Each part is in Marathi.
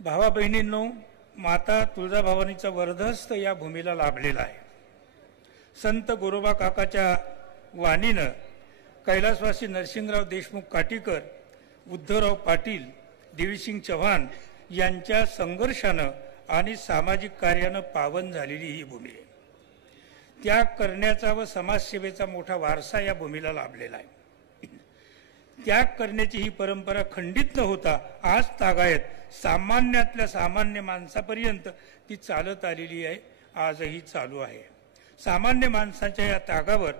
भावा बहिणींनो, माता तुळजाभवानीचा वरदहस्त या भूमीला लाभलेला आहे. संत गोरोबा काकाच्या वाणीनं कैलासवासी नरसिंगराव देशमुख काटीकर, उद्धवराव पाटील, देवीसिंग चव्हाण यांच्या संघर्षानं आणि सामाजिक कार्यानं पावन झालेली ही भूमी आहे. त्याग करण्याचा व समाजसेवेचा मोठा वारसा या भूमीला लाभलेला आहे. त्याग करण्याची ही परंपरा खंडित न होता आज तागायत सामान्यातल्या सामान्य माणसापर्यंत ती चालत आलेली आहे, आजही चालू आहे. सामान्य माणसाच्या या त्यागावर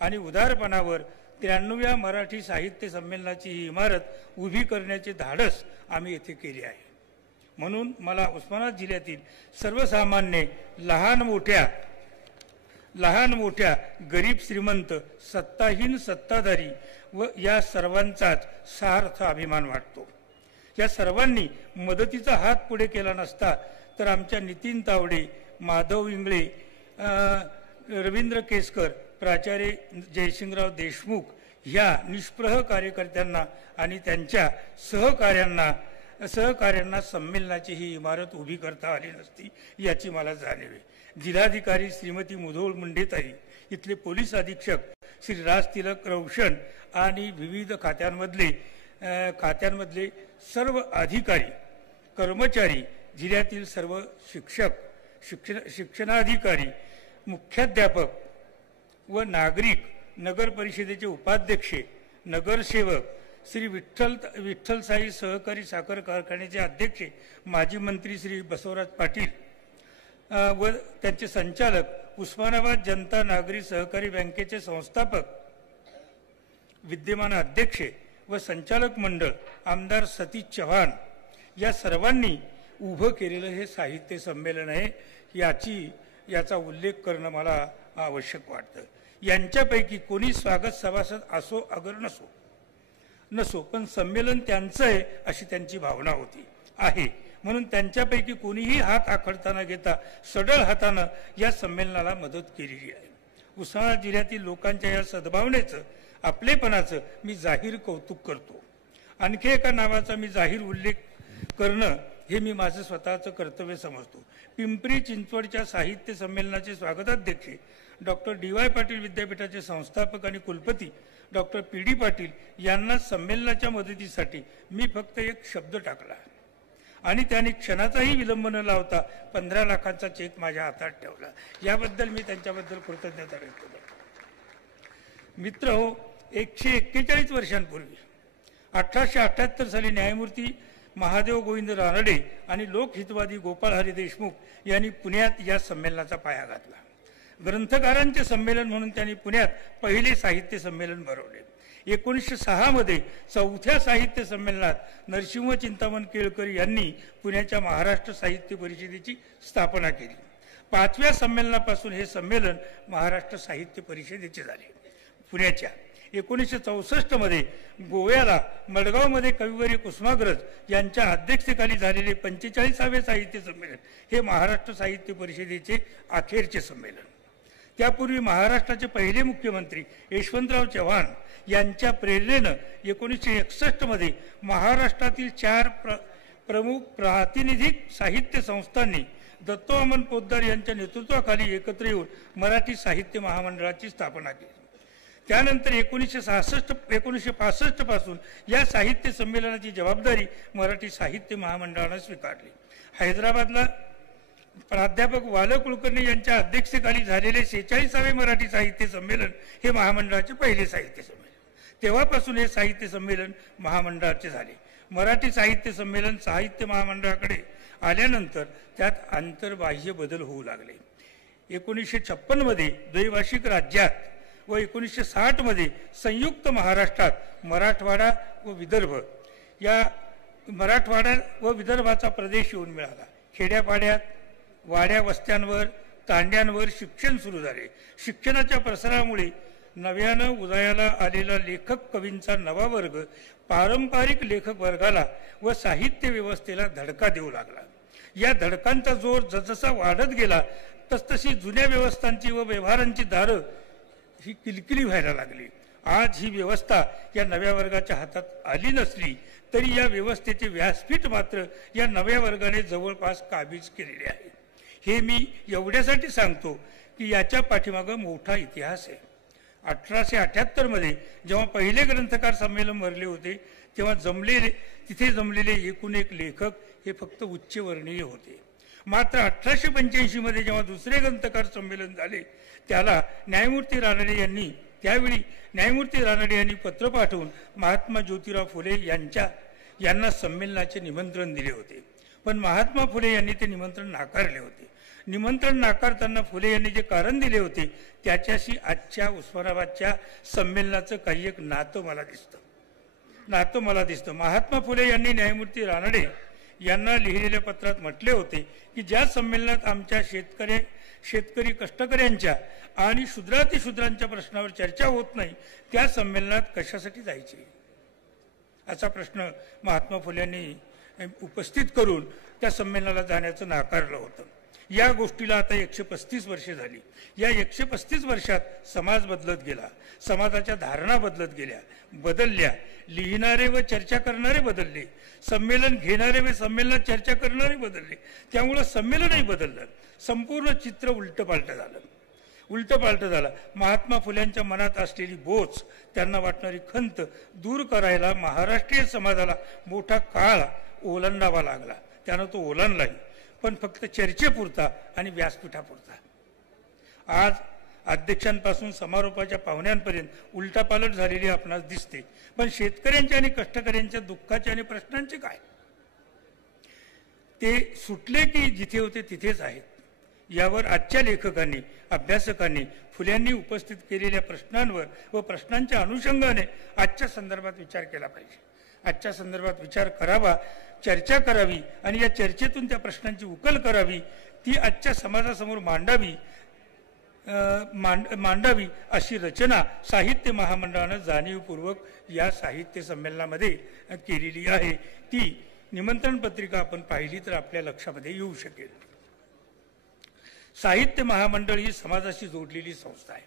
आणि उदारपणावर 93व्या मराठी साहित्य संमेलनाची ही इमारत उभी करण्याचे धाडस आम्ही येथे केले आहे. म्हणून मला उस्मानाबाद जिल्ह्यातील सर्वसामान्य लहान मोठ्या गरीब श्रीमंत सत्ताहीन सत्ताधारी व या सर्वांचाच सार्थ अभिमान वाटतो. या सर्वांनी मदतीचा हात पुढे केला नसता तर आमच्या नितीन तावडे, माधव इंगळे, रवींद्र केसकर, प्राचार्य जयसिंगराव देशमुख ह्या निष्प्रह कार्यकर्त्यांना आणि त्यांच्या सहकार्यांना संमेलनाची ही इमारत उभी करता आली नसती याची मला जाणीव आहे. जिल्हाधिकारी श्रीमती मुधोळ मुंडेताई, इथले पोलीस अधीक्षक श्री राज तिलक रौशन आणि विविध खात्यांमधले सर्व अधिकारी, कर्मचारी, जिल्ह्यातील सर्व शिक्षणाधिकारी, मुख्याध्यापक व नागरिक, नगर परिषदेचे उपाध्यक्ष, नगरसेवक, श्री विठ्ठलसाई सहकारी साखर कारखान्याचे अध्यक्ष, माजी मंत्री श्री बसवराज पाटील व त्यांचे संचालक, उस्मानाबाद जनता नागरी सहकारी बँकेचे संस्थापक, विद्यमान अध्यक्ष व संचालक मंडळ, आमदार सतीश चव्हाण या सर्वांनी उभं केलेलं हे साहित्य संमेलन आहे. याचा उल्लेख करणं मला आवश्यक वाटतं. यांच्यापैकी कोणी स्वागत सभासद असो अगर नसो पण संमेलन त्यांचं आहे अशी त्यांची भावना आहे. म्हणून त्यांच्यापैकी कोणीही हात आखडता न घेता सडळ हातानं या संमेलनाला मदत केलेली आहे. उस्मानाबाद जिल्ह्यातील लोकांच्या या सद्भावनेचं, आपलेपणाचं मी जाहीर कौतुक करतो. आणखी एका नावाचा मी जाहीर उल्लेख करणं हे मी माझं स्वतःचं कर्तव्य समजतो. पिंपरी चिंचवडच्या साहित्य संमेलनाचे स्वागताध्यक्ष डॉक्टर DY पाटील विद्यापीठाचे संस्थापक आणि कुलपती डॉक्टर PD पाटील यांना संमेलनाच्या मदतीसाठी मी फक्त एक शब्द टाकला आणि त्यांनी क्षणाचाही विलंब न लावता 15 लाखांचा चेक माझ्या हातात ठेवला. याबद्दल मी त्यांच्याबद्दल कृतज्ञता व्यक्त करतो. मित्र हो, 141 वर्षांपूर्वी 1878 साली न्यायमूर्ती महादेव गोविंद रानडे आणि लोकहितवादी गोपाळ हरी देशमुख यांनी पुण्यात या संमेलनाचा पाया घातला. ग्रंथकारांचे संमेलन म्हणून त्यांनी पुण्यात पहिले साहित्य संमेलन भरवले. 1906 मध्ये 4थ्या साहित्य संमेलनात नरसिंह चिंतामण केळकर यांनी पुण्याच्या महाराष्ट्र साहित्य परिषदेची स्थापना केली. 5व्या संमेलनापासून हे संमेलन महाराष्ट्र साहित्य परिषदेचे झाले. पुण्याच्या 1964 मध्ये गोव्याला मडगावमध्ये कविवर्य कुसुमाग्रज यांच्या अध्यक्षतेखाली झालेले 45वे साहित्य संमेलन हे महाराष्ट्र साहित्य परिषदेचे अखेरचे संमेलन. त्यापूर्वी महाराष्ट्राचे पहिले मुख्यमंत्री यशवंतराव चव्हाण यांच्या प्रेरणेनं 1961 मध्ये महाराष्ट्रातील 4 प्रमुख प्रातिनिधिक साहित्य संस्थांनी दत्तवामन पोद्दार यांच्या नेतृत्वाखाली एकत्र येऊन मराठी साहित्य महामंडळाची स्थापना केली. त्यानंतर 1965 पासून या साहित्य संमेलनाची जबाबदारी मराठी साहित्य महामंडळानं स्वीकारली. हैदराबादला प्राध्यापक वाल कुलकर्णी यांच्या अध्यक्षतेखाली झालेले 46वे मराठी साहित्य संमेलन हे महामंडळाचे पहिले साहित्य संमेलन. तेव्हापासून हे साहित्य संमेलन महामंडळाचे झाले. मराठी साहित्य संमेलन साहित्य महामंडळाकडे आल्यानंतर त्यात आंतरबाह्य बदल होऊ लागले. 1956 मध्ये द्वैभाषिक राज्यात व 1960 मध्ये संयुक्त महाराष्ट्रात मराठवाडा व विदर्भाचा प्रदेश येऊन मिळाला. खेड्यापाड्यात, वाड्या वस्त्यांवर, तांड्यांवर शिक्षण सुरू झाले. शिक्षणाच्या प्रसारामुळे नव्यानं उदयाला आलेला लेखक कवींचा नवा वर्ग पारंपरिक लेखक वर्गाला व साहित्य व्यवस्थेला धडका देऊ लागला. या धडकांचा जोर जसजसा वाढत गेला तसतशी जुन्या व्यवस्थांची व व्यवहारांची दारं ही किलकिली व्हायला लागली. आज ही व्यवस्था या नव्या वर्गाच्या हातात आली नसली तरी या व्यवस्थेचे व्यासपीठ मात्र या नव्या वर्गाने जवळपास काबीज केलेले आहे. हे मी एवढ्यासाठी सांगतो की याच्या पाठीमागं मोठा इतिहास आहे. 1878 मध्ये जेव्हा पहिले ग्रंथकार संमेलन भरले होते तेव्हा तिथे जमलेले एकूण एक लेखक हे फक्त उच्चवर्णीय होते. मात्र 1885 मध्ये जेव्हा दुसरे ग्रंथकार संमेलन झाले त्याला त्यावेळी न्यायमूर्ती रानडे यांनी पत्र पाठवून महात्मा ज्योतिराव फुले यांना संमेलनाचे निमंत्रण दिले होते. पण महात्मा फुले यांनी ते निमंत्रण नाकारले होते. निमंत्रण नाकारताना फुले यांनी जे कारण दिले होते त्याच्याशी आजच्या उस्मानाबादच्या संमेलनाचं काही एक नातं मला दिसतं. महात्मा फुले यांनी न्यायमूर्ती रानडे यांना लिहिलेल्या पत्रात म्हटले होते की ज्या संमेलनात आमच्या शेतकरी कष्टकऱ्यांच्या आणि शूद्रातिशूद्रांच्या प्रश्नावर चर्चा होत नाही त्या संमेलनात कशासाठी जायचे असा प्रश्न महात्मा फुले यांनी उपस्थित करून त्या संमेलनाला जाण्याचं नाकारलं होतं. या गोष्टीला आता 135 वर्षे झाली. या 135 वर्षात समाज बदलत गेला, समाजाच्या धारणा बदलल्या, लिहिणारे व चर्चा करणारे बदलले, संमेलन घेणारे व संमेलनात चर्चा करणारे बदलले. त्यामुळं संमेलनही बदललं, संपूर्ण चित्र उलटपालट झालं. महात्मा फुल्यांच्या मनात असलेली बोच, त्यांना वाटणारी खंत दूर करायला महाराष्ट्रीय समाजाला मोठा काळ ओलांडावा लागला. त्यानं तो ओलांडलाही, पण फक्त चर्चेपुरता आणि व्यासपीठापुरता. आज अध्यक्षांपासून समारोपाच्या पाहुण्यांपर्यंत उलटापालट झालेली आपणास दिसते. पण शेतकऱ्यांच्या आणि कष्टकऱ्यांच्या दुःखाचे आणि प्रश्नांचे काय? ते सुटले की जिथे होते तिथेच आहेत. यावर आजच्या लेखकांनी, अभ्यासकांनी, फुल्यांनी उपस्थित केलेल्या प्रश्नांवर व प्रश्नांच्या अनुषंगाने आजच्या संदर्भात विचार केला पाहिजे. आजच्या संदर्भात विचार करावा, चर्चा करावी आणि या चर्चेतून त्या प्रश्नांची उकल करावी, ती आजच्या समाजासमोर मांडावी अशी रचना साहित्य महामंडळानं जाणीवपूर्वक या साहित्य संमेलनामध्ये केलेली आहे. ती निमंत्रण पत्रिका आपण पाहिली तर आपल्या लक्षामध्ये येऊ शकेल. साहित्य महामंडळ ही समाजाशी जोडलेली संस्था आहे.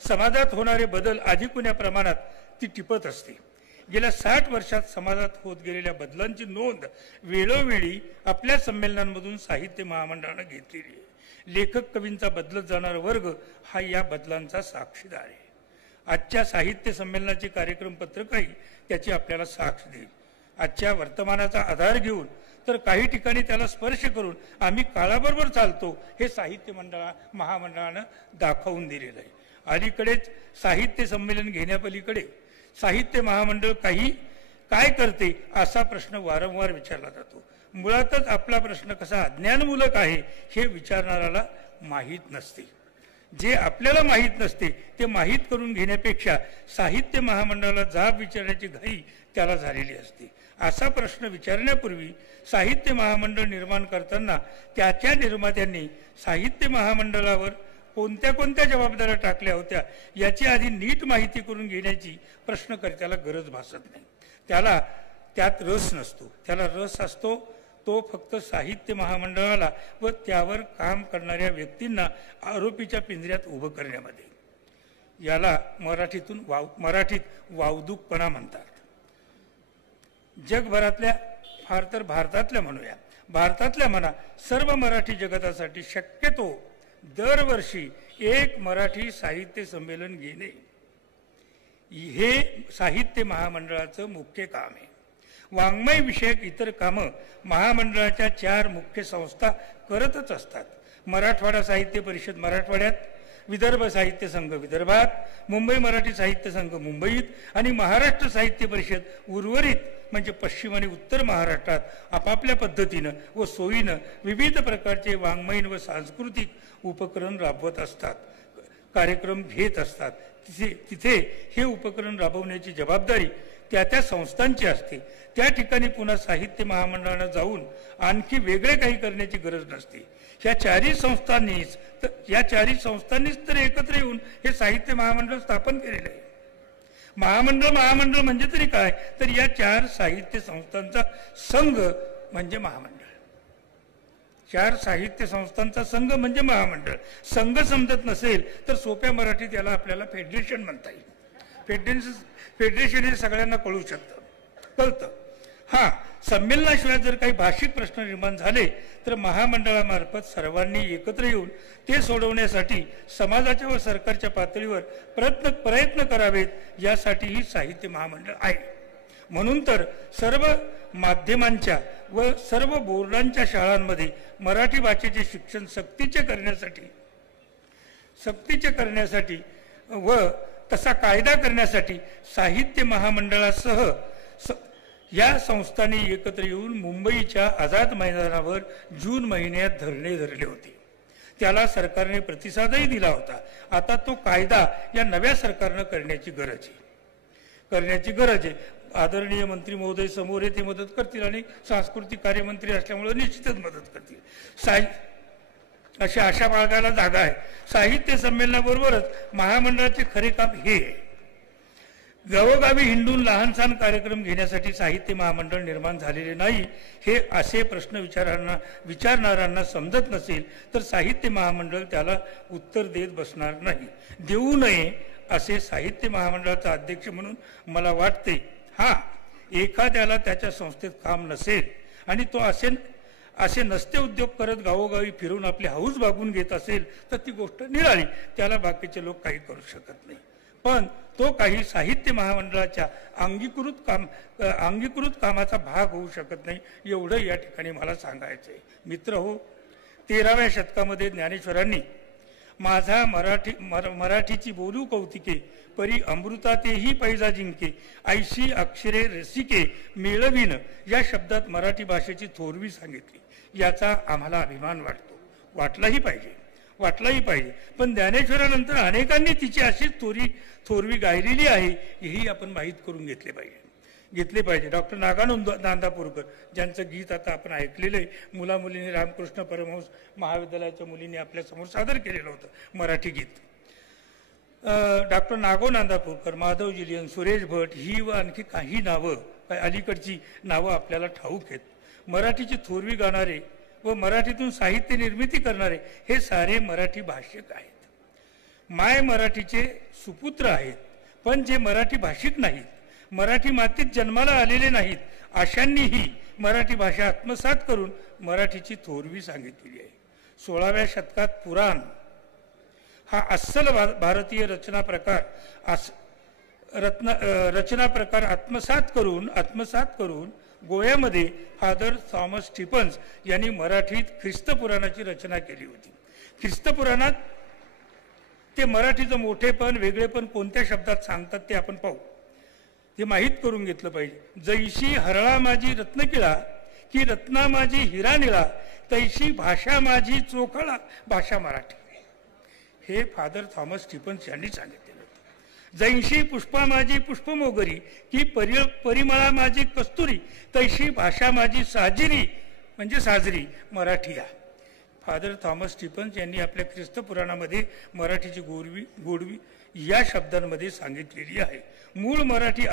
समाजात होणारे बदल अधिकुण्या प्रमाणात ती टिपत असते. गेल्या 60 वर्षात समाजात होत गेलेल्या बदलांची नोंद वेळोवेळी आपल्या संमेलनांमधून साहित्य महामंडळानं घेतलेली आहे. लेखक कवींचा बदलत जाणारा वर्ग हा या बदलांचा साक्षीदार आहे. आजच्या साहित्य संमेलनाचे कार्यक्रम पत्रकही त्याची आपल्याला साक्ष देईल. आजच्या वर्तमानाचा आधार घेऊन तर काही ठिकाणी त्याला स्पर्श करून आम्ही काळाबरोबर चालतो हे साहित्य महामंडळानं दाखवून दिलेलं आहे. अलीकडेच साहित्य संमेलन घेण्यापलीकडे साहित्य महामंडळ काय करते असा प्रश्न वारंवार विचारला जातो. मुळातच आपला प्रश्न कसा अज्ञानमूलक आहे हे विचारणाऱ्याला माहीत नसते. जे आपल्याला माहीत नसते ते माहीत करून घेण्यापेक्षा साहित्य महामंडळाला जाब विचारण्याची घाई त्याला झालेली असते. असा प्रश्न विचारण्यापूर्वी साहित्य महामंडळ निर्माण करताना त्याच्या निर्मात्यांनी साहित्य महामंडळावर कोणत्या जबाबदाऱ्या टाकल्या होत्या याची आधी नीट माहिती करून घेण्याची प्रश्नकर्त्याला गरज भासत नाही. त्याला त्यात रस नसतो. त्याला रस असतो तो फक्त साहित्य महामंडळाला व त्यावर काम करणाऱ्या व्यक्तींना आरोपीच्या पिंजऱ्यात उभं करण्यामध्ये. याला मराठीत वावदूकपणा म्हणतात. जगभरातल्या, फार तर भारतातल्या म्हणूया, भारतातल्या म्हणा, सर्व मराठी जगतासाठी शक्यतो दरवर्षी एक मराठी साहित्य संमेलन घेणे हे साहित्य महामंडळाचं मुख्य काम आहे. वाङ्मय विषयक इतर कामं महामंडळाच्या 4 मुख्य संस्था करतच असतात. मराठवाडा साहित्य परिषद मराठवाड्यात, विदर्भ साहित्य संघ विदर्भात, मुंबई मराठी साहित्य संघ मुंबईत आणि महाराष्ट्र साहित्य परिषद उर्वरित म्हणजे पश्चिम आणि उत्तर महाराष्ट्रात आपापल्या पद्धतीनं व सोयीनं विविध प्रकारचे वाङ्मयीन व सांस्कृतिक उपक्रम राबवत असतात, कार्यक्रम घेत असतात. तिथे हे उपक्रम राबवण्याची जबाबदारी त्या संस्थांची असते. त्या ठिकाणी पुन्हा साहित्य महामंडळानं जाऊन आणखी वेगळे काही करण्याची गरज नसते. या चारही संस्थांनीच तर एकत्र येऊन हे साहित्य महामंडळ स्थापन केलेलं आहे. महामंडळ म्हणजे तरी काय, तर या 4 साहित्य संस्थांचा संघ म्हणजे महामंडळ. 4 साहित्य संस्थांचा संघ म्हणजे महामंडळ. संघ समजत नसेल तर सोप्या मराठीत याला आपल्याला फेडरेशन म्हणता येईल. फेडरेशन हे सगळ्यांना कळतं. हां, संमेलनाशिवाय जर काही भाषिक प्रश्न निर्माण झाले तर महामंडळामार्फत सर्वांनी एकत्र येऊन ते सोडवण्यासाठी समाजाच्या व सरकारच्या पातळीवर प्रयत्न करावेत, यासाठीही साहित्य महामंडळ आहे. म्हणून तर सर्व माध्यमांच्या व सर्व बोर्डांच्या शाळांमध्ये मराठी भाषेचे शिक्षण सक्तीचे करण्यासाठी व तसा कायदा करण्यासाठी साहित्य महामंडळासह या संस्थांनी एकत्र येऊन मुंबईच्या आझाद मैदानावर जून महिन्यात धरणे धरले होते. त्याला सरकारने प्रतिसादही दिला होता. आता तो कायदा या नव्या सरकारनं करण्याची गरज आहे. आदरणीय मंत्री महोदय समोर ते मदत करतील आणि सांस्कृतिक कार्यमंत्री असल्यामुळे निश्चितच मदत करतील. अशी आशा बाळगायला जागा आहे. साहित्य संमेलनाबरोबरच महामंडळाचे खरे काम हे आहे. गावोगावी हिंडून लहान सहान कार्यक्रम घेण्यासाठी साहित्य महामंडळ निर्माण झालेले नाही, हे असे प्रश्न विचारणाऱ्यांना समजत नसेल तर साहित्य महामंडळ त्याला उत्तर देत बसणार नाही. देऊ नये असे साहित्य महामंडळाचा अध्यक्ष म्हणून मला वाटते. हा, एखाद्याला त्याच्या संस्थेत काम नसेल आणि तो असे नसते उद्योग करत गावोगावी फिरून आपली हौस भागून घेत असेल तर ती गोष्ट निराळी, त्याला बाकीचे लोक काही करू शकत नाही. पण तो काही साहित्य महामंडळाच्या अंगीकृत कामाचा भाग होऊ शकत नाही, एवढं या ठिकाणी मला सांगायचं आहे. मित्र हो, 13व्या शतकामध्ये ज्ञानेश्वरांनी माझा मराठीची बोलू कौतिके परी अमृतातेही पैजा जिंके ऐशी अक्षरे रसिके मेळविन या शब्दात मराठी भाषेची थोरवी सांगितली. याचा आम्हाला अभिमान वाटलाही पाहिजे. पण ज्ञानेश्वरानंतर अनेकांनी तिची अशीच थोरवी गायलेली आहे, हेही आपण माहीत करून घेतले पाहिजे. डॉक्टर नागानंद नांदापूरकर ज्यांचं गीत आता आपण ऐकलेलं आहे, मुलामुलींनी रामकृष्ण परमहंस महाविद्यालयाच्या मुलींनी आपल्यासमोर सादर केलेलं होतं मराठी गीत. डॉक्टर नागो नांदापूरकर, माधव जिलियन, सुरेश भट ही व आणखी काही नावं, अलीकडची नावं आपल्याला ठाऊक आहेत. मराठीची थोरवी गाणारे व मराठीतून साहित्य निर्मिती करणारे हे सारे मराठी भाषिक आहेत. माय मराठीचे सुपुत्र आहेत. पण जे मराठी भाषिक नाहीत, मराठी मातीत जन्माला आलेले नाहीत, अशांनीही मराठी भाषा आत्मसात करून मराठीची थोरवी सांगितलेली आहे. 16व्या शतकात पुराण हा अस्सल भारतीय रचना प्रकार आत्मसात करून गोव्यामध्ये फादर थॉमस स्टीफन्स यांनी मराठीत ख्रिस्त पुराणाची रचना केली होती. ख्रिस्त पुराणात ते मराठीचं मोठेपण, वेगळेपण कोणत्या शब्दात सांगतात ते आपण पाहू. ते माहीत करून घेतलं पाहिजे. जैशी हरळा माझी रत्नकिळा की रत्ना माझी हिरा निळा, तैशी भाषा माझी चोखळा भाषा मराठी. हे फादर थॉमस स्टीफन्स यांनी सांगितलेलं होतं. जैशी पुष्पा माझी पुष्पमोगरी की परिमळा माझी कस्तुरी, तैशी भाषा माझी साजिरी म्हणजे साजरी मराठी. फादर थॉमस स्टीफन्स यांनी आपल्या ख्रिस्त पुराणामध्ये मराठीची गोडवी या शब्दांमध्ये सांगितलेली आहे. मूळ मराठी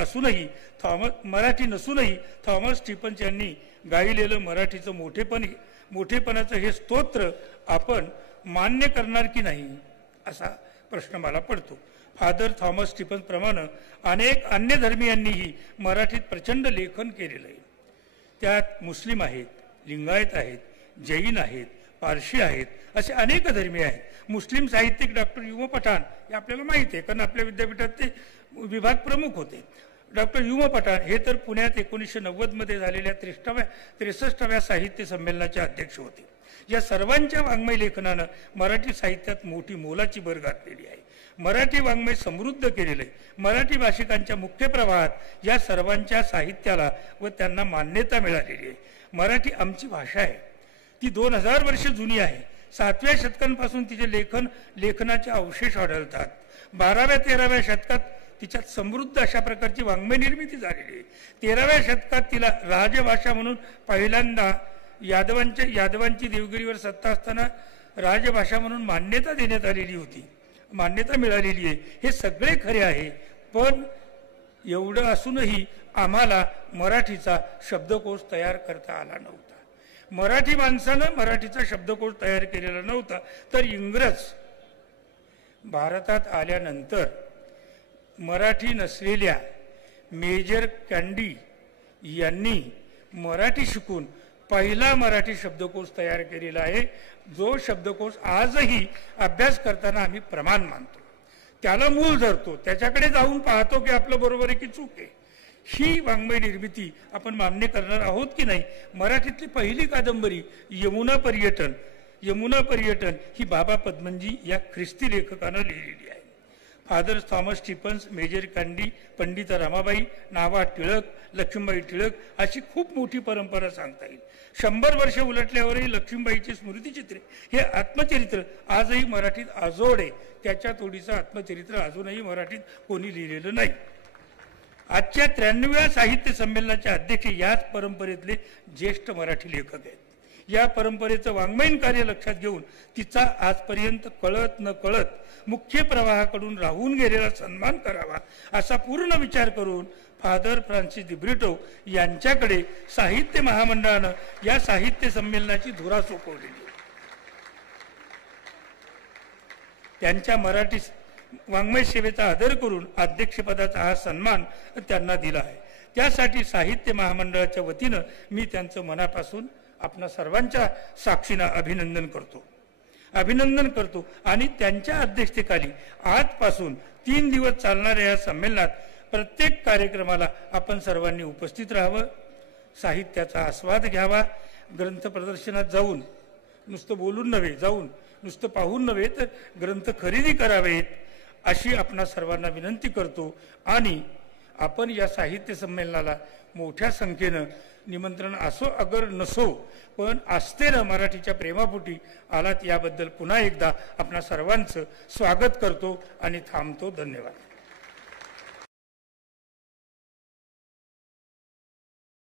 नसूनही थॉमस स्टीफन्स यांनी गायलेलं मराठीचं मोठेपणाचं हे स्तोत्र आपण मान्य करणार की नाही असा प्रश्न मला पडतो. फादर थॉमस स्टीफन्स प्रमाणे अनेक अन्य धर्मीयांनीही मराठीत प्रचंड लेखन केलेलं आहे. त्यात मुस्लिम आहेत, लिंगायत आहेत, जैन आहेत, पारशी आहेत, असे अनेक धर्मीय आहेत. मुस्लिम साहित्यिक डॉक्टर युम पठाण हे आपल्याला माहीत आहे, कारण आपल्या विद्यापीठात ते विभाग प्रमुख होते. डॉक्टर युम पठाण हे तर पुण्यात 1990 मध्ये झालेल्या 63व्या साहित्य संमेलनाचे अध्यक्ष होते. या सर्वांच्या वाङ्मय लेखनानं मराठी साहित्यात मोठी मोलाची भर घातलेली आहे. मराठी वाङ्मय समृद्ध केलेलं आहे. मराठी भाषिकांच्या मुख्य प्रवाहात या सर्वांच्या साहित्याला व त्यांना मान्यता मिळालेली आहे. मराठी आमची भाषा आहे, ती 2000 वर्ष जुनी आहे. 7व्या शतकांपासून तिचे लेखनाचे अवशेष आढळतात. 12व्या-13व्या शतकात तिच्यात समृद्ध अशा प्रकारची वाङ्मय निर्मिती झालेली आहे. 13व्या शतकात तिला राजभाषा म्हणून पहिल्यांदा यादवांची देवगिरीवर सत्ता असताना राजभाषा म्हणून मान्यता देण्यात आलेली होती, मान्यता मिळालेली आहे. हे सगळे खरे आहे. पण एवढं असूनही आम्हाला मराठीचा शब्दकोश तयार करता आला नव्हता. मराठी माणसानं मराठीचा शब्दकोश तयार केलेला नव्हता. तर इंग्रज भारतात आल्यानंतर मराठी नसलेल्या मेजर कँडी यांनी मराठी शिकून पहिला मराठी शब्दकोश तयार केलेला आहे, जो शब्दकोश आजही अभ्यास करताना आम्ही प्रमाण मानतो, त्याला मूल धरतो, त्याच्याकडे जाऊन पाहतो की आपलं बरोबर आहे की चूक आहे. ही वाङ्मय निर्मिती आपण मान्य करणार आहोत की नाही. मराठीतली पहिली कादंबरी यमुना पर्यटन ही बाबा पद्मनजी या ख्रिस्ती लेखकानं लिहिलेली आहे. Father Thomas Stephens, major Candy, Pandit Ramabai, नावा टिळक, लक्ष्मीबाई टिळक अशी खूप मोठी परंपरा सांगता येईल. 100 वर्ष उलटल्यावरही लक्ष्मीबाईची स्मृतिचित्रे हे आत्मचरित्र आजही मराठीत अजोड आहे. त्याच्या तोडीचं आत्मचरित्र अजूनही मराठीत कोणी लिहिलेलं नाही. आजच्या 93व्या साहित्य संमेलनाचे अध्यक्ष याच परंपरेतले ज्येष्ठ मराठी लेखक आहेत. या परंपरेचं वाङ्मयीन कार्य लक्षात घेऊन तिचा आजपर्यंत कळत न कळत मुख्य प्रवाहाकडून राहून गेलेला सन्मान करावा असा पूर्ण विचार करून फादर फ्रान्सिस दिब्रिटो यांच्याकडे साहित्य महामंडळानं या साहित्य संमेलनाची धुरा सोपवलेली. त्यांच्या मराठी वाङ्मय सेवेचा आदर करून अध्यक्षपदाचा हा सन्मान त्यांना दिला आहे. त्यासाठी साहित्य महामंडळाच्या वतीनं मी त्यांचं मनापासून आपणा सर्वांच्या साक्षीनं अभिनंदन करतो आणि त्यांच्या अध्यक्षतेखाली आजपासून 3 दिवस चालणाऱ्या या संमेलनात प्रत्येक कार्यक्रमाला आपण सर्वांनी उपस्थित राहावं, साहित्याचा आस्वाद घ्यावा, ग्रंथ प्रदर्शनात जाऊन नुसतं बोलून नव्हे, जाऊन नुसतं पाहून नव्हे तर ग्रंथ खरेदी करावेत अशी आपणा सर्वांना विनंती करतो. आणि आपण या साहित्य संमेलनाला मोठ्या संख्येनं निमंत्रण असो अगर नसो पण आस्थेनं मराठीच्या प्रेमापोटी आलात याबद्दल पुन्हा एकदा आपणा सर्वांचं स्वागत करतो आणि थांबतो. धन्यवाद.